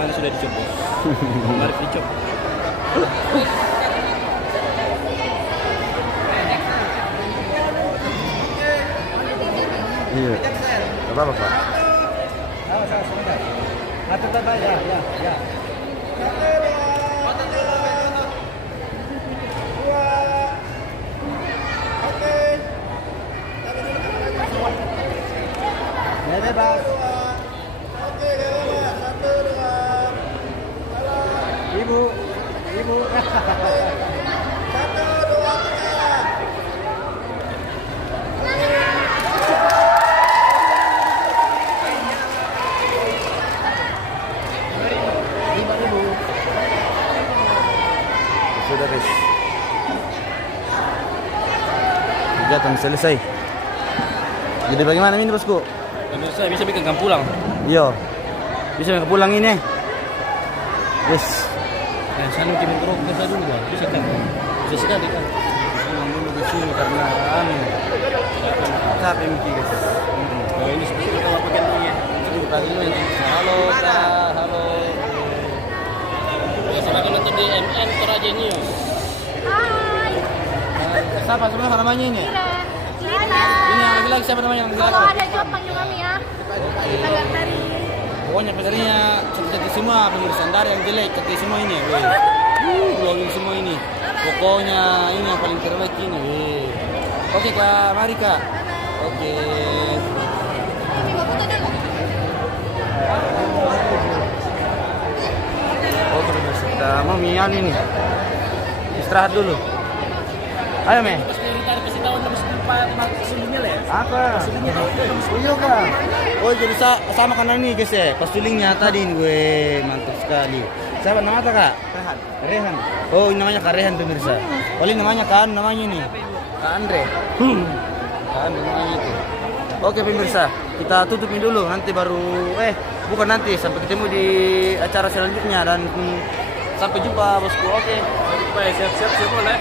mana sudah dicopot. Mari dicopot. Iya. Apa Pak? Ya. Ya bebas. Ibu. Sudah guys. Kegiatan selesai. Jadi bagaimana ini bosku? Pemirsa bisa bikin kamu pulang. Iya. Bisa bikin pulang ini. Yes. Sana kirim ke Roka dulu bang. Bisa kan? Bisa sekali kan? Pulang dulu ke sini karena Capek mikir guys. Kalau ini seperti kita pakai dulu ya. Halo Kak, halo. Biasa lagi nonton di MN Toraja News. Hai. Siapa sebenarnya namanya ini? Lila. Ini yang lagi-lagi siapa namanya yang Kalau ada job panggil kami ya. Kita dari. Pokoknya pesertanya cantik-cantik semua, pemirsa dari yang jelek cantik semua ini. Vlogging semua ini. Pokoknya ini yang paling terbaik ini. Oke Kak, mari Kak. Oke. Kami mau foto dulu. Oke pemirsa, kita mau mian ini. Istirahat dulu. Ayo Me. Kasih tahu nama sebelumnya lah ya. Apa? Oh iya Kak. Oh jadi sama karena ini guys ya. Kostulingnya tadi ini gue mantap sekali. Siapa nama Kak? Rehan. Oh ini namanya Kak Rehan pemirsa. Oh ini namanya kan namanya ini. Kak Andre. Kak Andre namanya itu. Oke pemirsa, kita tutupin dulu nanti baru bukan nanti sampai ketemu di acara selanjutnya dan sampai jumpa bosku. Oke. Sampai siap-siap semua lah.